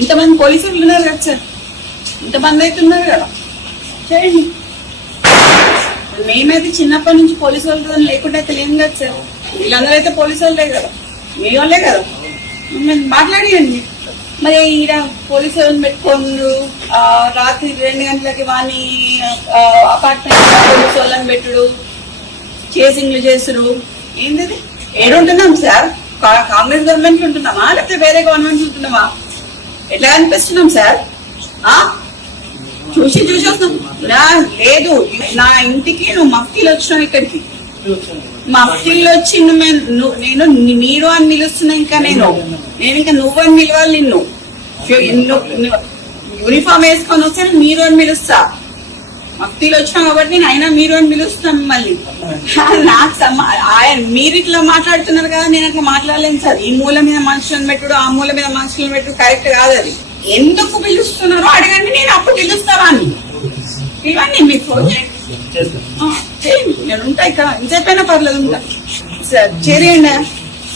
ఇంతమంది పోలీసులు ఉన్నారు కదా సార్, ఇంతమంది అయితే ఉన్నారు కదా, చేయండి. మేమైతే చిన్నప్పటి నుంచి పోలీసు వాళ్ళతో లేకుండా అయితే లేము కదా సార్. వీళ్ళందరూ అయితే పోలీసు వాళ్ళే కదా, మీ వాళ్ళే కదా, మాట్లాడియండి. మరి ఈడ పోలీసు వాళ్ళని పెట్టుకోండు, రాత్రి 2 గంటలకి వాని అపార్ట్మెంట్ పోలీసు వాళ్ళని పెట్టుడు, చేసింగ్లు చేసుడు, ఏంటిది? ఏడుంటున్నాం సార్? కాంగ్రెస్ గవర్నమెంట్ ఉంటున్నామా లేకపోతే వేరే గవర్నమెంట్ ఉంటున్నామా? ఎట్లా అనిపిస్తున్నాం సార్? చూసి వస్తున్నాం. లేదు, నా ఇంటికి నువ్వు మఫ్తీలు వచ్చినావు, ఇక్కడికి మఫ్తీలు వచ్చి నేను మీరు అని పిలుస్తున్నా. ఇంకా నేను ఇంకా నువ్వని పిలవాలి. నిన్ను యూనిఫామ్ వేసుకొని వస్తే మీరు అని పిలుస్తా. మఫ్తీలు వచ్చినావు కాబట్టి నేను అయినా మీరు అని పిలుస్తాను మిమ్మల్ని. నాకు ఆయన మీరు ఇట్లా మాట్లాడుతున్నారు కదా, నేను అట్లా మాట్లాడలేను సార్. ఈ మూల మీద మనుషులను పెట్టుడు, ఆ మూల మీద మనుషులను పెట్టుడు కరెక్ట్ కాదు. అది ఎందుకు పిలుస్తున్నారో అడగండి, నేను అప్పుడు పిలుస్తావా అని. ఇవన్నీ మీకు ఫోన్ చేయండి, నేను ఉంటా. ఇక్కడ ఇంతైపోయినా పర్లేదు, ఉంటా సార్. చేయండి.